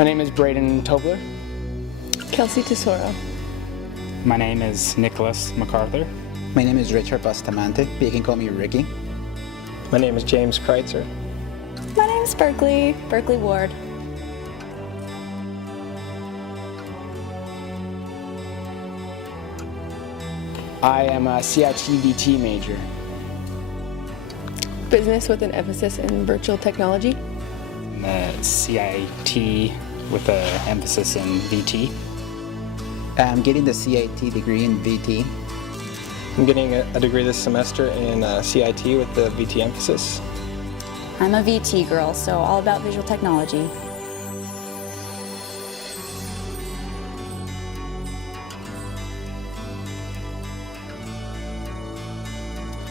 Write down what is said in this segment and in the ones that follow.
My name is Braden Tobler. Kelsey Tesoro. My name is Nicholas MacArthur. My name is Richard Bustamante, but you can call me Ricky. My name is James Kreitzer. My name is Berkeley Ward. I am a CIT-VT major. Business with an emphasis in virtual technology. CIT with an emphasis in VT. I'm getting the CIT degree in VT. I'm getting a degree this semester in CIT with the VT emphasis. I'm a VT girl, so all about visual technology.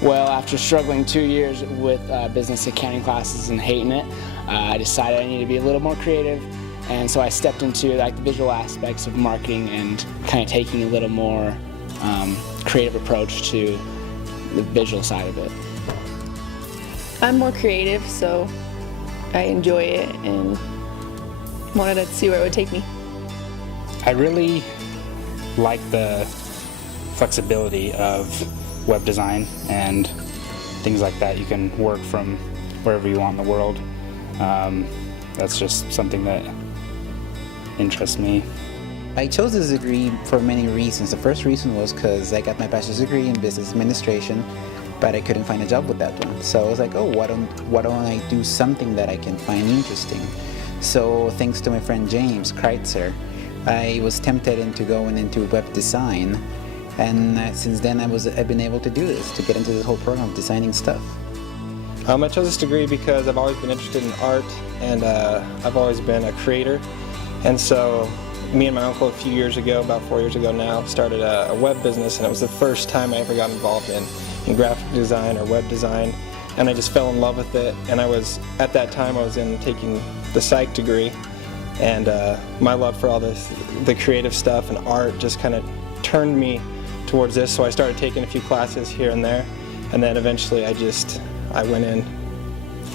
Well, after struggling 2 years with business accounting classes and hating it, I decided I needed to be a little more creative, and so I stepped into the visual aspects of marketing and kind of taking a little more creative approach to the visual side of it. I'm more creative, so I enjoy it and wanted to see where it would take me. I really like the flexibility of web design and things like that. You can work from wherever you want in the world. That's just something that interests me. I chose this degree for many reasons. The first reason was because I got my bachelor's degree in business administration, but I couldn't find a job with that one. So I was like, oh, why don't I do something that I can find interesting? So thanks to my friend James Kreitzer, I was tempted into going into web design. And since then I've been able to do this, to get into this whole program of designing stuff. I chose this degree because I've always been interested in art, and I've always been a creator. And so me and my uncle a few years ago, about 4 years ago now, started a web business, and it was the first time I ever got involved in graphic design or web design. And I just fell in love with it. And at that time I was taking the psych degree, and my love for all the creative stuff and art just kind of turned me towards this, so I started taking a few classes here and there, and then eventually I went in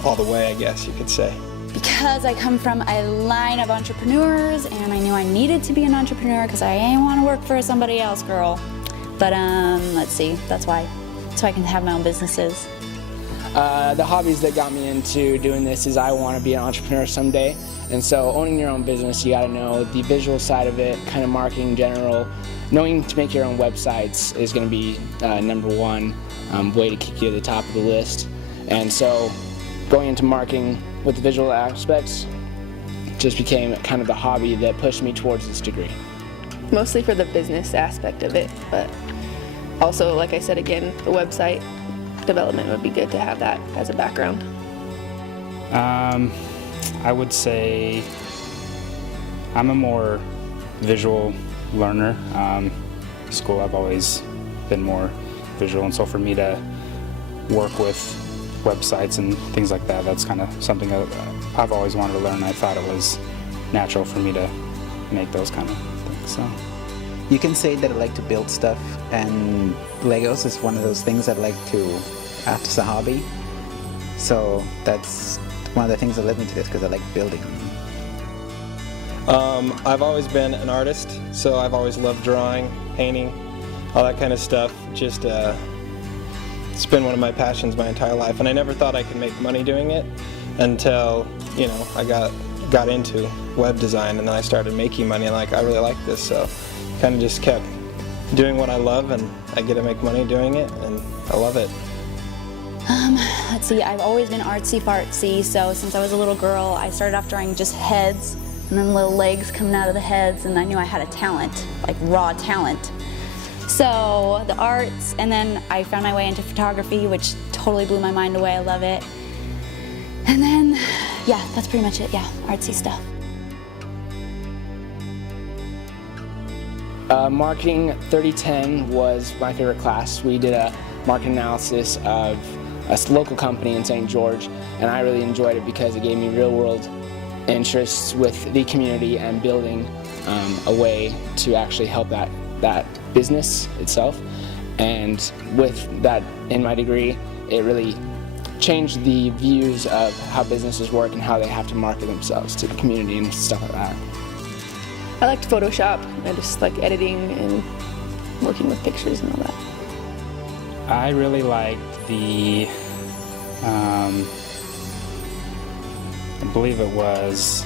all the way, I guess you could say. Because I come from a line of entrepreneurs, and I knew I needed to be an entrepreneur because I didn't want to work for somebody else, girl. But let's see, that's why. So I can have my own businesses. The hobbies that got me into doing this is I want to be an entrepreneur someday. And so owning your own business, you got to know the visual side of it, kind of marketing in general. Knowing to make your own websites is going to be number one way to kick you to the top of the list. And so going into marketing with the visual aspects just became kind of the hobby that pushed me towards this degree. Mostly for the business aspect of it, but also, like I said again, the website development would be good to have that as a background. I would say I'm a more visual learner. School, I've always been more visual, and so for me to work with websites and things like that, that's kind of something that I've always wanted to learn. I thought it was natural for me to make those kind of things. So You can say that I like to build stuff, and Legos is one of those things I'd like to have as a hobby. So that's one of the things that led me to this, because I like building. I've always been an artist, so I've always loved drawing, painting, all that kind of stuff. Just it's been one of my passions my entire life, and I never thought I could make money doing it until I got into web design, and then I started making money, and I really like this, so kind of just kept doing what I love, and I get to make money doing it, and I love it. Let's see, I've always been artsy-fartsy, so since I was a little girl, I started off drawing just heads, and then little legs coming out of the heads, and I knew I had a talent, like raw talent. So the arts, and then I found my way into photography, which totally blew my mind away. I love it. And then, yeah, that's pretty much it. Yeah, artsy stuff. Marketing 3010 was my favorite class. We did a market analysis of a local company in St. George, and I really enjoyed it because it gave me real-world interests with the community and building a way to actually help that business itself. And with that in my degree, it really change the views of how businesses work and how they have to market themselves to the community and stuff like that. I liked Photoshop. I just like editing and working with pictures and all that. I really liked the, I believe it was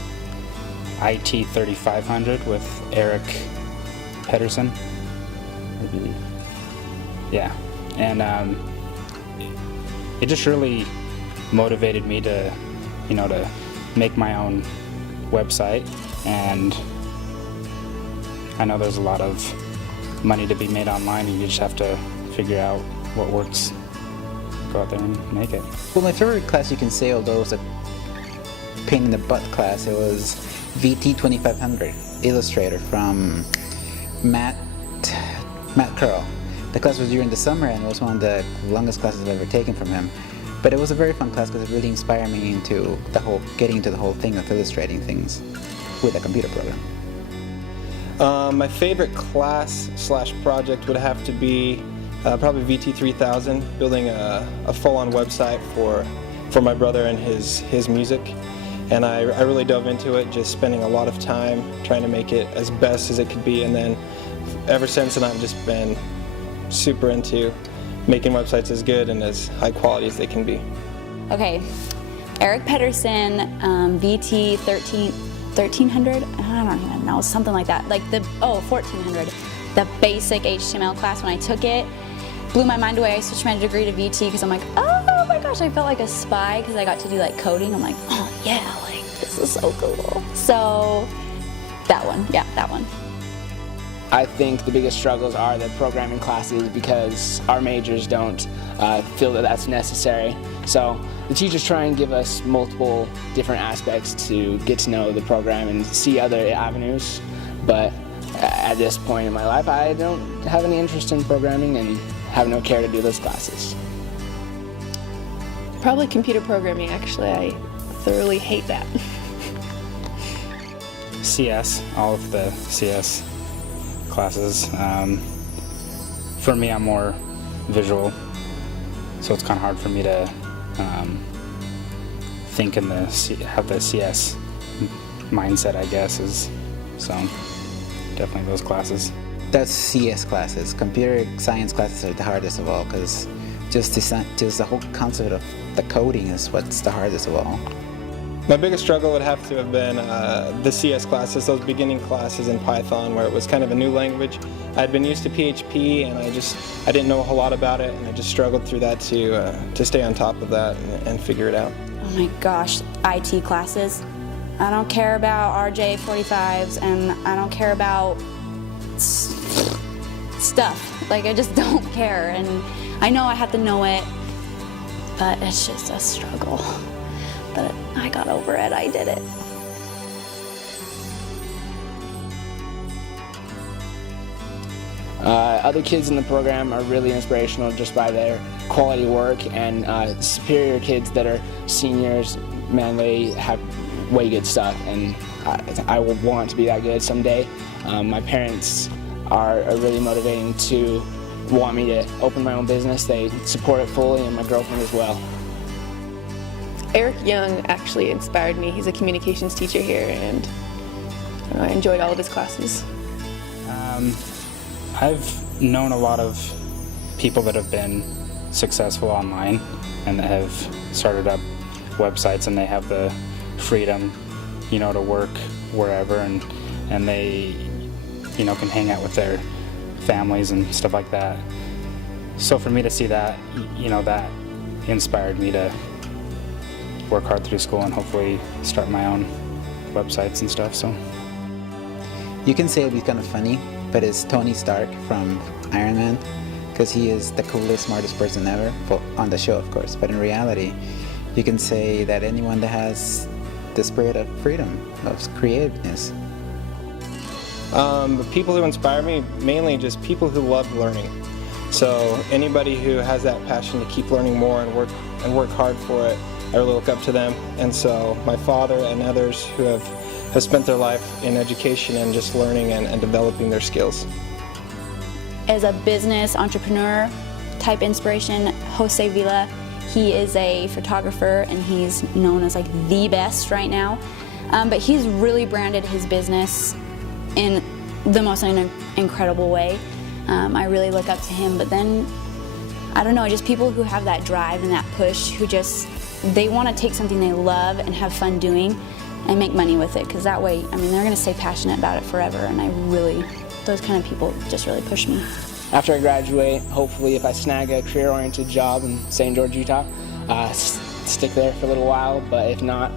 IT 3500 with Eric Pedersen, I believe. Yeah, and it just really motivated me to, to make my own website. And I know there's a lot of money to be made online, and you just have to figure out what works. Go out there and make it. Well, my favorite class, you can say, although it was a pain in the butt class, it was VT 2500 Illustrator from Matt Curl. The class was during the summer and it was one of the longest classes I've ever taken from him. But it was a very fun class because it really inspired me into getting into the whole thing of illustrating things with a computer program. My favorite class/project would have to be probably VT 3000, building a full-on website for my brother and his music. And I really dove into it, just spending a lot of time trying to make it as best as it could be. And then ever since then, I've just been super into making websites as good and as high quality as they can be. Okay, Eric Pedersen, VT 1300, I don't even know, something like that. Like 1400, the basic HTML class, when I took it, blew my mind away. I switched my degree to VT because I'm like, oh my gosh, I felt like a spy because I got to do like coding. I'm like, oh yeah, like this is so cool. So that one, yeah, that one. I think the biggest struggles are the programming classes because our majors don't feel that that's necessary. So the teachers try and give us multiple different aspects to get to know the program and see other avenues. But at this point in my life, I don't have any interest in programming and have no care to do those classes. Probably computer programming, actually. I thoroughly hate that. CS, all of the CS classes. For me, I'm more visual, so it's kind of hard for me to think in have the CS mindset, I guess, so definitely those classes. That's CS classes. Computer science classes are the hardest of all because just the whole concept of the coding is what's the hardest of all. My biggest struggle would have to have been the CS classes, those beginning classes in Python where it was kind of a new language. I'd been used to PHP and I didn't know a whole lot about it, and I just struggled through that to stay on top of that and figure it out. Oh my gosh, IT classes. I don't care about RJ45s and I don't care about stuff. Like, I just don't care, and I know I have to know it, but it's just a struggle. But I got over it, I did it. Other kids in the program are really inspirational just by their quality work, and superior kids that are seniors, man, they have way good stuff, and I will want to be that good someday. My parents are really motivating to want me to open my own business. They support it fully, and my girlfriend as well. Eric Young actually inspired me. He's a communications teacher here, and I enjoyed all of his classes. I've known a lot of people that have been successful online and that have started up websites, and they have the freedom, to work wherever, and they, can hang out with their families and stuff like that. So for me to see that, that inspired me to work hard through school and hopefully start my own websites and stuff. So You can say it'd be kind of funny, but it's Tony Stark from Iron Man, because he is the coolest, smartest person ever, well, on the show, of course. But in reality, you can say that anyone that has the spirit of freedom, of creativeness. The people who inspire me, mainly just people who love learning. So anybody who has that passion to keep learning more and work hard for it, I really look up to them. And so my father and others who have spent their life in education and just learning and developing their skills. As a business entrepreneur type inspiration, Jose Villa, He is a photographer and he's known as like the best right now. But he's really branded his business in the most incredible way. I really look up to him, but then, I don't know, just people who have that drive and that push, who just, they want to take something they love and have fun doing and make money with it, because that way, I mean, they're going to stay passionate about it forever, and I really, those kind of people just really push me. After I graduate, hopefully if I snag a career-oriented job in St. George, Utah, stick there for a little while, but if not,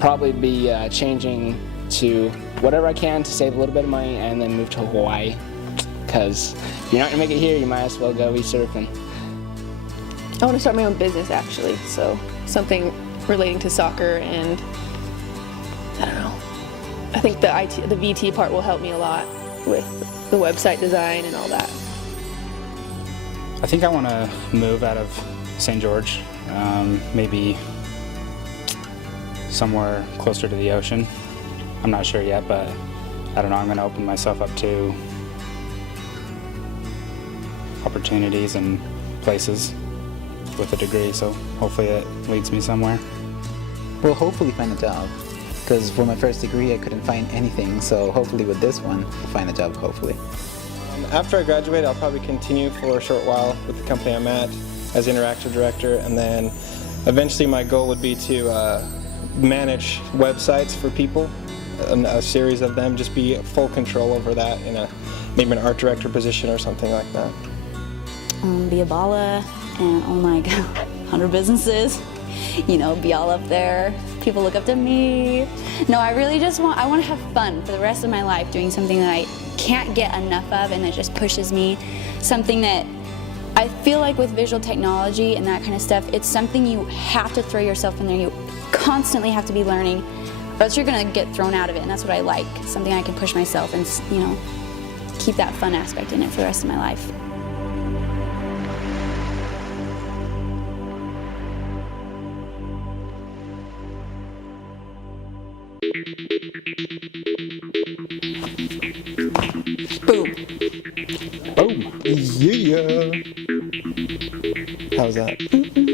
probably be changing to whatever I can to save a little bit of money and then move to Hawaii, because if you're not going to make it here, you might as well go be surfing. I want to start my own business, actually, so something relating to soccer, and I don't know. I think the VT part will help me a lot with the website design and all that. I think I want to move out of St. George, maybe somewhere closer to the ocean. I'm not sure yet, but I don't know, I'm going to open myself up to opportunities and places with a degree, so hopefully it leads me somewhere. Well, hopefully find a job, because for my first degree I couldn't find anything, so hopefully with this one, I'll find a job, hopefully. After I graduate, I'll probably continue for a short while with the company I'm at as interactive director, and then eventually my goal would be to manage websites for people, a series of them, just be full control over that in maybe an art director position or something like that. Be a bala, and oh my god, 100 businesses, you know, be all up there. People look up to me. No, I really just want to have fun for the rest of my life doing something that I can't get enough of and that just pushes me. Something that I feel like with visual technology and that kind of stuff, it's something you have to throw yourself in there. You constantly have to be learning, or else you're going to get thrown out of it, and that's what I like. Something I can push myself and, you know, keep that fun aspect in it for the rest of my life. Boom. Boom! Yeah! How's that?